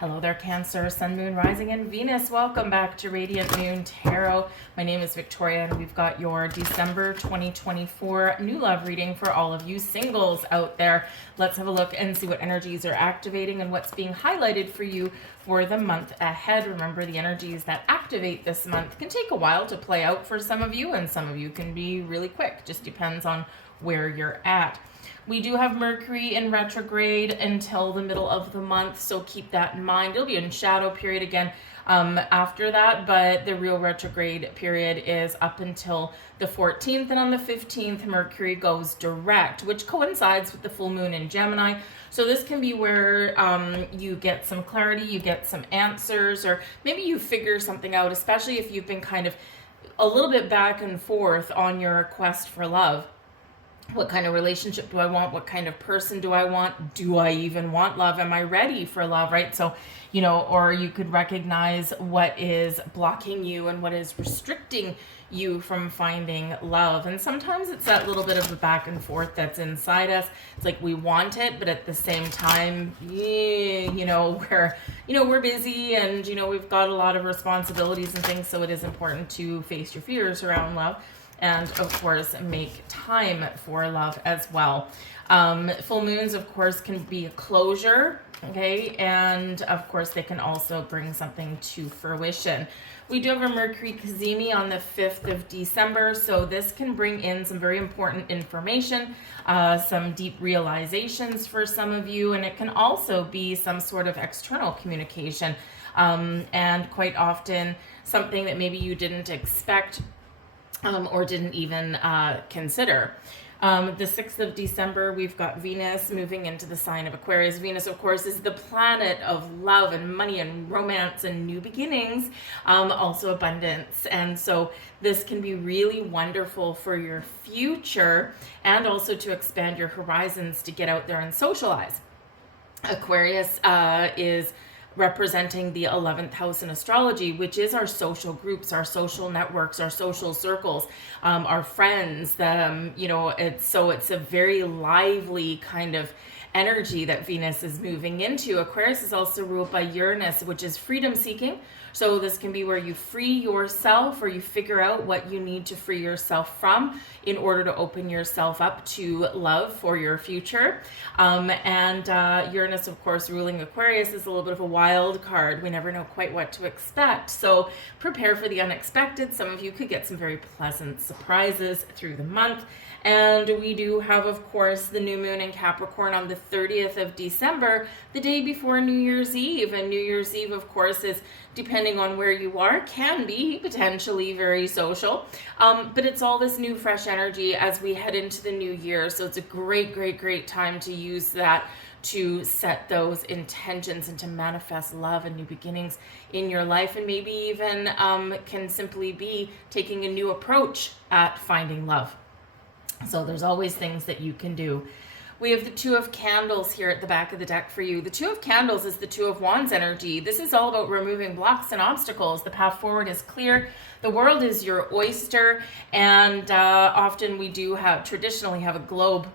Hello there, Cancer, Sun, Moon, Rising, and Venus. Welcome back to Radiant Moon Tarot. My name is Victoria, and we've got your December 2024 new love reading for all of you singles out there. Let's have a look and see what energies are activating and what's being highlighted for you for the month ahead. Remember, the energies that activate this month can take a while to play out for some of you, and some of you can be really quick. Just depends on where you're at. We do have Mercury in retrograde until the middle of the month, so keep that in mind. It'll be in shadow period again after that, but the real retrograde period is up until the 14th, and on the 15th, Mercury goes direct, which coincides with the full moon in Gemini. So this can be where you get some clarity, you get some answers, or maybe you figure something out, especially if you've been kind of a little bit back and forth on your quest for love. What kind of relationship do I want? What kind of person do I want? Do I even want love? Am I ready for love, right? So, or you could recognize what is blocking you and what is restricting you from finding love. And sometimes it's that little bit of a back and forth that's inside us. It's like we want it, but at the same time, we're busy and, we've got a lot of responsibilities and things. So it is important to face your fears around love. And of course, make time for love as well. Full moons, of course, can be a closure, okay? And of course, they can also bring something to fruition. We do have a Mercury Cazimi on the 5th of December, so this can bring in some very important information, some deep realizations for some of you, and it can also be some sort of external communication, and quite often something that maybe you didn't expect or didn't even consider. The 6th of December, we've got Venus moving into the sign of Aquarius. Venus, of course, is the planet of love and money and romance and new beginnings, also abundance. And so this can be really wonderful for your future and also to expand your horizons to get out there and socialize. Aquarius is representing the 11th house in astrology, which is our social groups, our social networks, our social circles, our friends. It's a very lively kind of energy that Venus is moving into. Aquarius is also ruled by Uranus, which is freedom seeking. So this can be where you free yourself or you figure out what you need to free yourself from in order to open yourself up to love for your future. Uranus, of course, ruling Aquarius is a little bit of a wild card. We never know quite what to expect. So prepare for the unexpected. Some of you could get some very pleasant surprises through the month. And we do have, of course, the new moon in Capricorn on the 30th of December, the day before New Year's Eve. And New Year's Eve, of course, is, depending on where you are, can be potentially very social. But it's all this new, fresh energy as we head into the new year. So it's a great, great, great time to use that to set those intentions and to manifest love and new beginnings in your life. And maybe even can simply be taking a new approach at finding love. So there's always things that you can do. We have the Two of Candles here at the back of the deck for you. The Two of Candles is the Two of Wands energy. This is all about removing blocks and obstacles. The path forward is clear. The world is your oyster. And often we do traditionally have a globe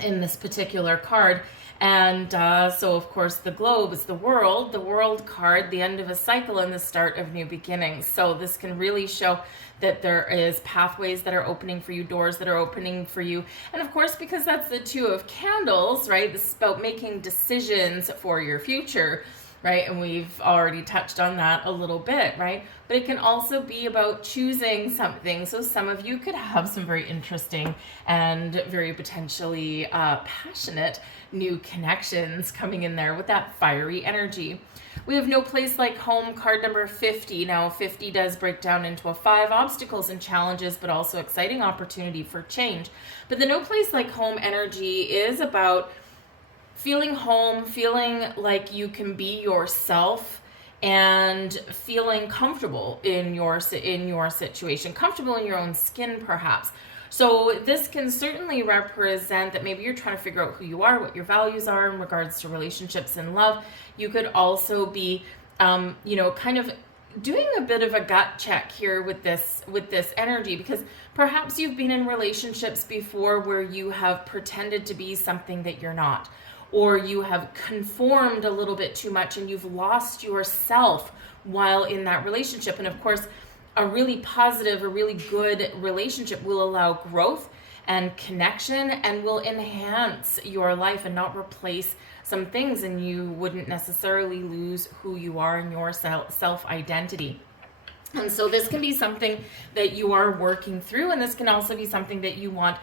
in this particular card. And so, of course, the globe is the world card, the end of a cycle and the start of new beginnings. So this can really show that there is pathways that are opening for you, doors that are opening for you. And of course, because that's the Two of Candles, right? This is about making decisions for your future, right? And we've already touched on that a little bit, right? But it can also be about choosing something. So some of you could have some very interesting and very potentially passionate new connections coming in there with that fiery energy. We have No Place Like Home, card number 50. Now, 50 does break down into a 5, obstacles and challenges, but also exciting opportunity for change. But the No Place Like Home energy is about feeling home, feeling like you can be yourself, and feeling comfortable in your situation, comfortable in your own skin, perhaps. So this can certainly represent that maybe you're trying to figure out who you are, what your values are in regards to relationships and love. You could also be, kind of doing a bit of a gut check here with this energy, because perhaps you've been in relationships before where you have pretended to be something that you're not, or you have conformed a little bit too much and you've lost yourself while in that relationship. And of course, a really positive, a really good relationship will allow growth and connection and will enhance your life and not replace some things, and you wouldn't necessarily lose who you are and your self-identity. And so this can be something that you are working through, and this can also be something that you want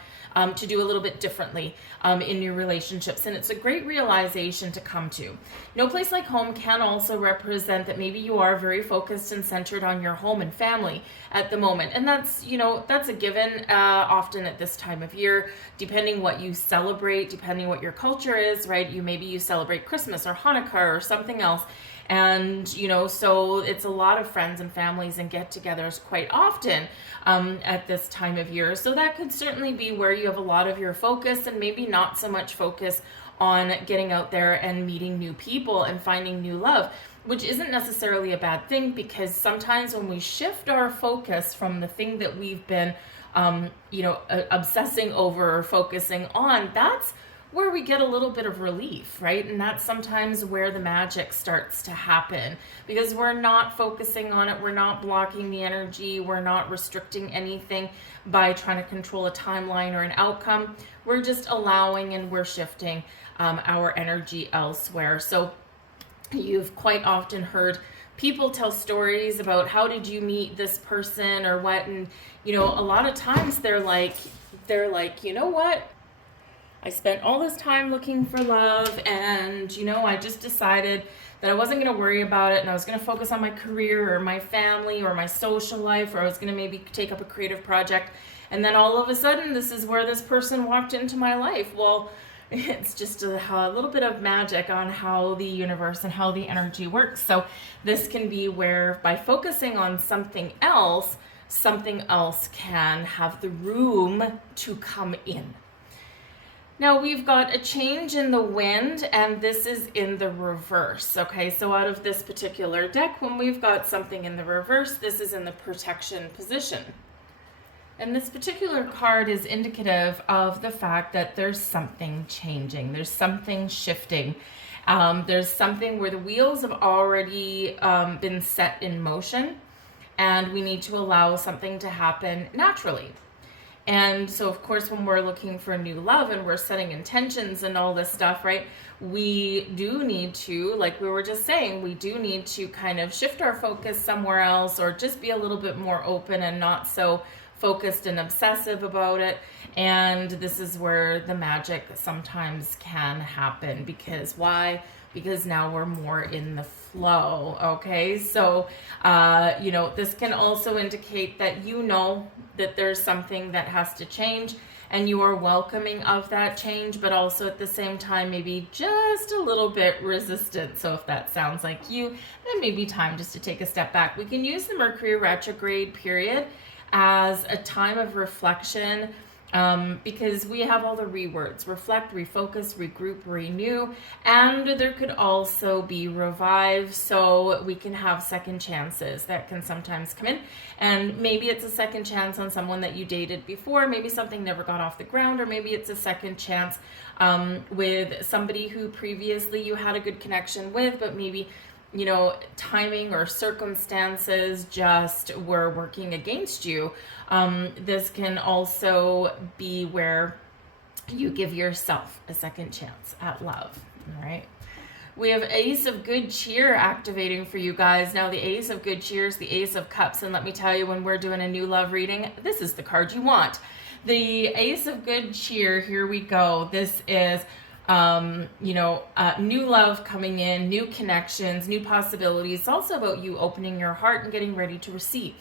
to do a little bit differently in your relationships. And it's a great realization to come to. No place like home can also represent that maybe you are very focused and centered on your home and family at the moment. And that's, that's a given often at this time of year, depending what you celebrate, depending what your culture is, right? Maybe you celebrate Christmas or Hanukkah or something else. And, so it's a lot of friends and families and get-togethers quite often at this time of year. So that could certainly be where you have a lot of your focus, and maybe not so much focus on getting out there and meeting new people and finding new love, which isn't necessarily a bad thing, because sometimes when we shift our focus from the thing that we've been, obsessing over or focusing on, that's where we get a little bit of relief, right? And that's sometimes where the magic starts to happen, because we're not focusing on it, we're not blocking the energy, we're not restricting anything by trying to control a timeline or an outcome. We're just allowing and we're shifting our energy elsewhere. So you've quite often heard people tell stories about how did you meet this person or what, and a lot of times they're like, you know what? I spent all this time looking for love, and, I just decided that I wasn't going to worry about it, and I was going to focus on my career or my family or my social life, or I was going to maybe take up a creative project. And then all of a sudden, this is where this person walked into my life. Well, it's just a little bit of magic on how the universe and how the energy works. So this can be where, by focusing on something else can have the room to come in. Now we've got a change in the wind, and this is in the reverse. Okay, so out of this particular deck, when we've got something in the reverse, this is in the protection position. And this particular card is indicative of the fact that there's something changing, there's something shifting. There's something where the wheels have already been set in motion, and we need to allow something to happen naturally. And so, of course, when we're looking for new love and we're setting intentions and all this stuff, right, we do need to, like we were just saying, we do need to kind of shift our focus somewhere else, or just be a little bit more open and not so focused and obsessive about it. And this is where the magic sometimes can happen. Because why? Because now we're more in the flow. Okay, so this can also indicate that that there's something that has to change, and you are welcoming of that change, but also at the same time maybe just a little bit resistant. So if that sounds like you, then maybe time just to take a step back. We can use the Mercury retrograde period as a time of reflection, because we have all the rewords: reflect, refocus, regroup, renew, and there could also be revive. So we can have second chances that can sometimes come in, and maybe it's a second chance on someone that you dated before, maybe something never got off the ground, or maybe it's a second chance with somebody who previously you had a good connection with, but maybe timing or circumstances just were working against you. This can also be where you give yourself a second chance at love. All right. We have Ace of Good Cheer activating for you guys. Now, the Ace of Good Cheer is the Ace of Cups. And let me tell you, when we're doing a new love reading, this is the card you want. The Ace of Good Cheer, here we go. This is new love coming in, new connections, new possibilities. It's also about you opening your heart and getting ready to receive.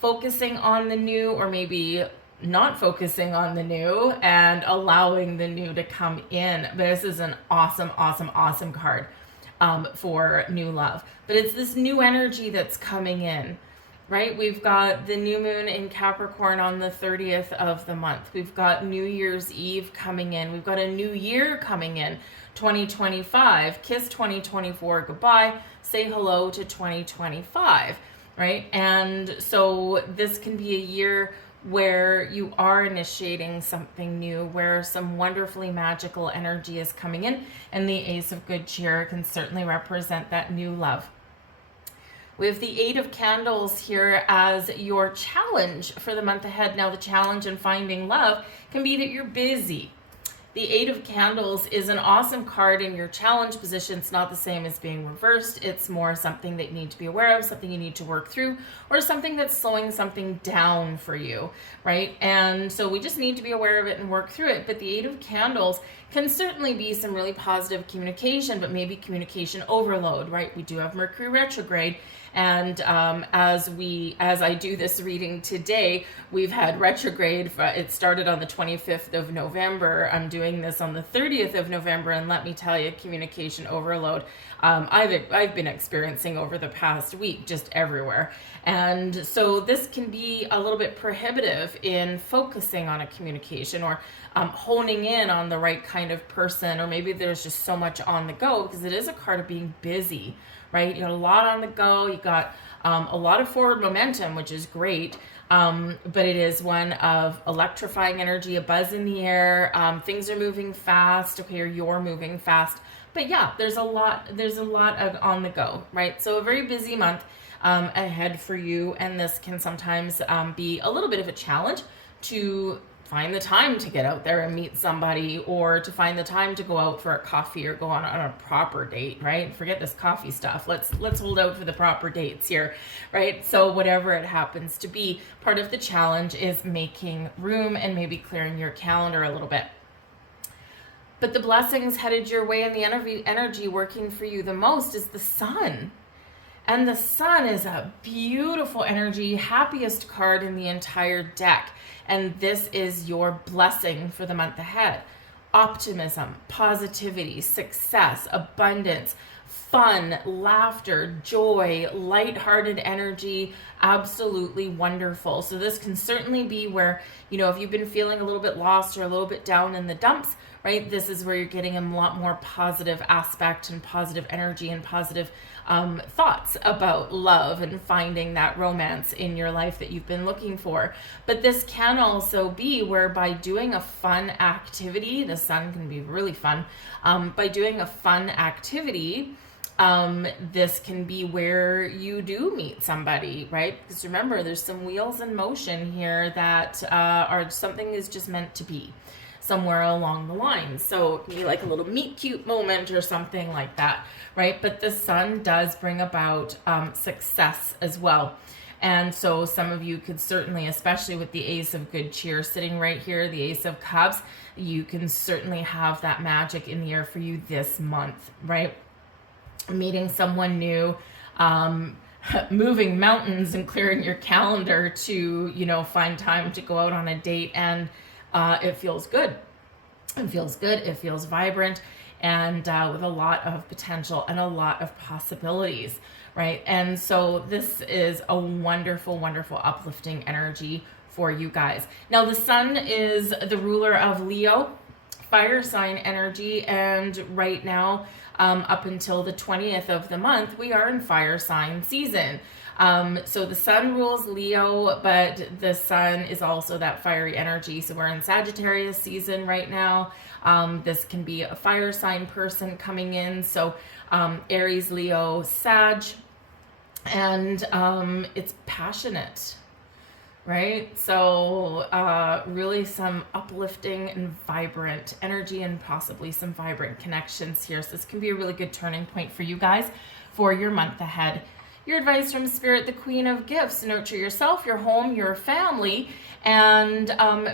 Focusing on the new, or maybe not focusing on the new and allowing the new to come in. This is an awesome, awesome, awesome card for new love. But it's this new energy that's coming in. Right? We've got the new moon in Capricorn on the 30th of the month. We've got New Year's Eve coming in. We've got a new year coming in, 2025. Kiss 2024 goodbye. Say hello to 2025, right? And so this can be a year where you are initiating something new, where some wonderfully magical energy is coming in, and the Ace of Good Cheer can certainly represent that new love. We have the Eight of Candles here as your challenge for the month ahead. Now, the challenge in finding love can be that you're busy. The Eight of Candles is an awesome card in your challenge position. It's not the same as being reversed. It's more something that you need to be aware of, something you need to work through, or something that's slowing something down for you, right? And so we just need to be aware of it and work through it. But the Eight of Candles can certainly be some really positive communication, but maybe communication overload, right? We do have Mercury retrograde. And as I do this reading today, we've had retrograde. It started on the 25th of November. I'm doing this on the 30th of November, and let me tell you, communication overload I've been experiencing over the past week, just everywhere. And so this can be a little bit prohibitive in focusing on a communication, or honing in on the right kind of person, or maybe there's just so much on the go, because it is a card of being busy, right? You got a lot on the go. You got a lot of forward momentum, which is great. But it is one of electrifying energy, a buzz in the air. Things are moving fast. Okay, or you're moving fast. But yeah, there's a lot of on the go, right? So a very busy month ahead for you, and this can sometimes be a little bit of a challenge to find the time to get out there and meet somebody, or to find the time to go out for a coffee or go on a proper date, right? Forget this coffee stuff. Let's hold out for the proper dates here, right? So whatever it happens to be, part of the challenge is making room and maybe clearing your calendar a little bit. But the blessings headed your way, and the energy working for you the most is the Sun. And the Sun is a beautiful energy, happiest card in the entire deck. And this is your blessing for the month ahead. Optimism, positivity, success, abundance, fun, laughter, joy, lighthearted energy, absolutely wonderful. So this can certainly be where, if you've been feeling a little bit lost or a little bit down in the dumps, right? This is where you're getting a lot more positive aspect and positive energy and positive thoughts about love and finding that romance in your life that you've been looking for. But this can also be where, by doing a fun activity, the Sun can be really fun, by doing a fun activity, this can be where you do meet somebody, right? Because remember, there's some wheels in motion here that are something is just meant to be somewhere along the line. So it can be like a little meet cute moment or something like that, right? But the Sun does bring about success as well. And so some of you could certainly, especially with the Ace of Good Cheer sitting right here, the Ace of Cups, you can certainly have that magic in the air for you this month, right? Meeting someone new, moving mountains and clearing your calendar to, find time to go out on a date, and it feels good. It feels good. It feels vibrant, and with a lot of potential and a lot of possibilities, right? And so this is a wonderful, wonderful, uplifting energy for you guys. Now, the Sun is the ruler of Leo, fire sign energy, and right now, up until the 20th of the month, we are in fire sign season. So the Sun rules Leo, but the Sun is also that fiery energy. So we're in Sagittarius season right now. This can be a fire sign person coming in. So Aries, Leo, Sag, and it's passionate, right? So really some uplifting and vibrant energy, and possibly some vibrant connections here. So this can be a really good turning point for you guys for your month ahead. Your advice from Spirit, the Queen of Gifts: nurture yourself, your home, your family, and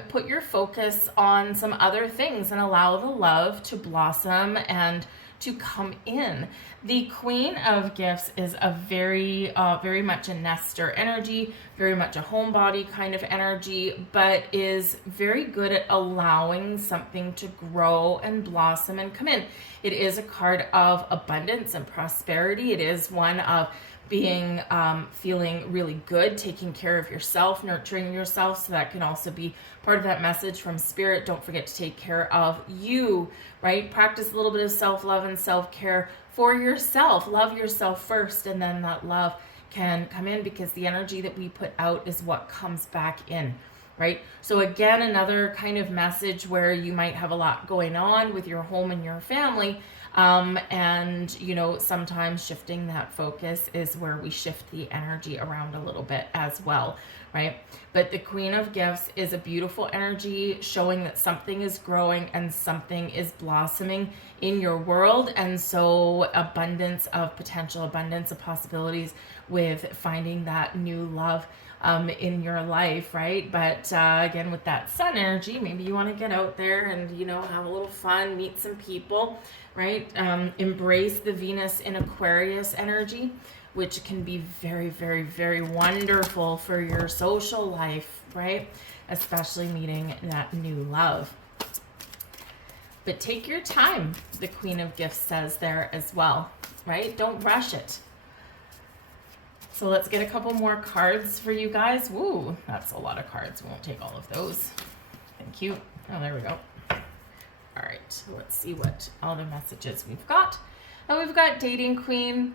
put your focus on some other things and allow the love to blossom and to come in. The Queen of Gifts is a very much a nester energy, very much a homebody kind of energy, but is very good at allowing something to grow and blossom and come in. It is a card of abundance and prosperity. It is one of being feeling really good, taking care of yourself, nurturing yourself. So that can also be part of that message from Spirit. Don't forget to take care of you, right? Practice a little bit of self-love and self-care for yourself. Love yourself first, and then that love can come in, because the energy that we put out is what comes back in. right? So again, another kind of message where you might have a lot going on with your home and your family. And, you know, sometimes shifting that focus is where we shift the energy around a little bit as well, right? But the Queen of Gifts is a beautiful energy showing that something is growing and something is blossoming in your world. And so abundance of potential, abundance of possibilities with finding that new love in your life, right? But again, with that sun energy, maybe you want to get out there and, you know, have a little fun, meet some people, right? Embrace the Venus in Aquarius energy, which can be very, very, very wonderful for your social life, right? Especially meeting that new love. But take your time, the Queen of Gifts says there as well, right? Don't rush it. So let's get a couple more cards for you guys. Woo, that's a lot of cards. We won't take all of those. Thank you. Oh, there we go. All right, let's see what other messages we've got. And we've got Dating Queen.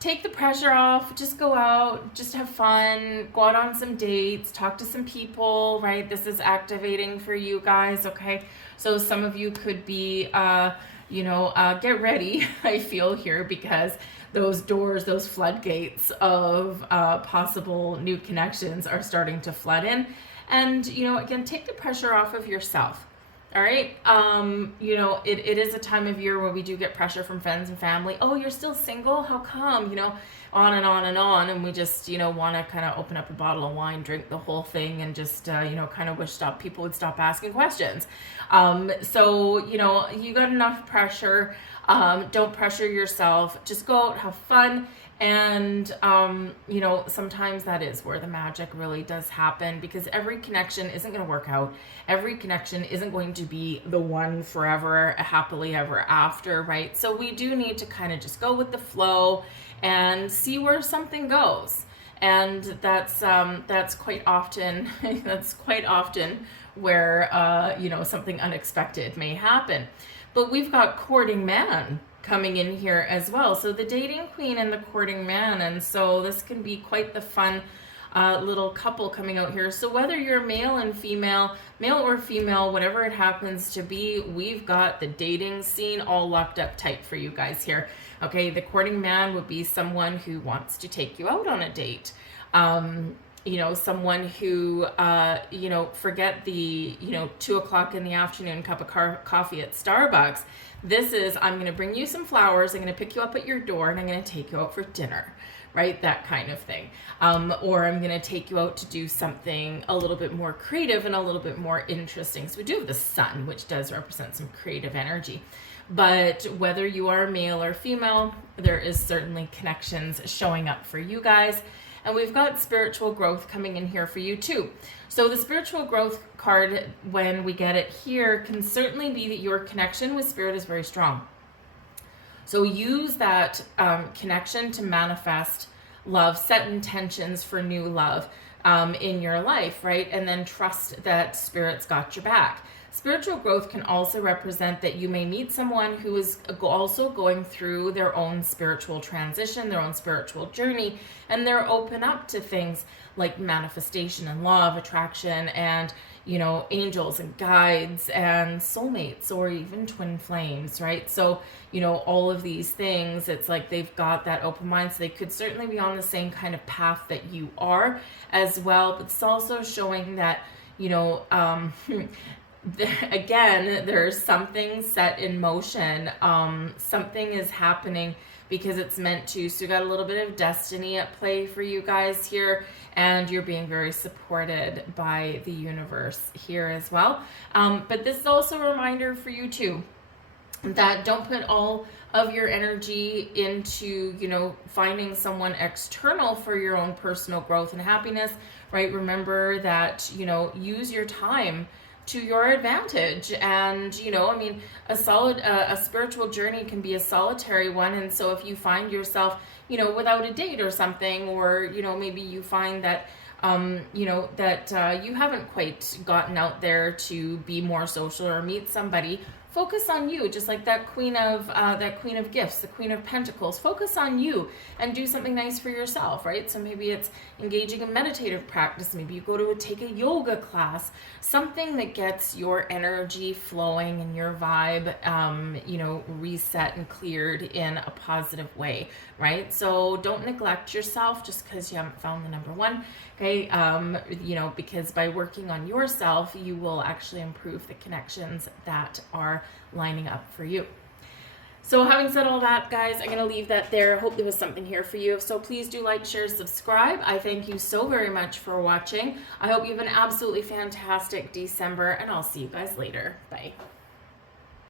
Take the pressure off. Just go out. Just have fun. Go out on some dates. Talk to some people, right? This is activating for you guys, okay? So some of you could be, get ready, I feel here, because those doors, those floodgates of possible new connections are starting to flood in. And, you know, again, take the pressure off of yourself. All right. It is a time of year where we do get pressure from friends and family. Oh, you're still single? How come? You know, on and on and on. And we just, you know, want to kind of open up a bottle of wine, drink the whole thing, and just, kind of wish people would stop asking questions. So, you know, you got enough pressure. Don't pressure yourself. Just go out, have fun. And, sometimes that is where the magic really does happen, because every connection isn't going to work out. Every connection isn't going to be the one forever, happily ever after, right? So we do need to kind of just go with the flow and see where something goes. And that's quite often, where, something unexpected may happen. But we've got Courting Man coming in here as well. So the Dating Queen and the Courting Man. And so this can be quite the fun little couple coming out here. So whether you're male or female, whatever it happens to be, we've got the dating scene all locked up tight for you guys here. Okay, the Courting Man would be someone who wants to take you out on a date. Someone who, forget the, 2:00 in the afternoon cup of coffee at Starbucks. This is, I'm going to bring you some flowers, I'm going to pick you up at your door, and I'm going to take you out for dinner, right? That kind of thing. Or I'm going to take you out to do something a little bit more creative and a little bit more interesting. So we do have the sun, which does represent some creative energy. But whether you are male or female, there is certainly connections showing up for you guys. And we've got spiritual growth coming in here for you too. So the spiritual growth card, when we get it here, can certainly be that your connection with spirit is very strong. So use that connection to manifest love, set intentions for new love in your life, right? And then trust that spirit's got your back. Spiritual growth can also represent that you may meet someone who is also going through their own spiritual transition, their own spiritual journey, and they're open up to things like manifestation and law of attraction and, angels and guides and soulmates or even twin flames, right? So, all of these things, it's like they've got that open mind. So they could certainly be on the same kind of path that you are as well. But it's also showing that, again, there's something set in motion. Something is happening because it's meant to. So you got a little bit of destiny at play for you guys here, and you're being very supported by the universe here as well. But this is also a reminder for you too, that don't put all of your energy into, finding someone external for your own personal growth and happiness, right? Remember that, use your time to your advantage. And, a spiritual journey can be a solitary one. And so if you find yourself, without a date or something, or, maybe you find that, you haven't quite gotten out there to be more social or meet somebody, focus on you, just like that Queen of Gifts, the Queen of Pentacles. Focus on you and do something nice for yourself, right? So maybe it's engaging in meditative practice. Maybe you go to take a yoga class, something that gets your energy flowing and your vibe, reset and cleared in a positive way, right? So don't neglect yourself just because you haven't found the number one, okay? Because by working on yourself, you will actually improve the connections that are lining up for you. So having said all that, guys, I'm going to leave that there. I hope there was something here for you. So please do like, share, subscribe. I thank you so very much for watching. I hope you have an absolutely fantastic December, and I'll see you guys later. Bye.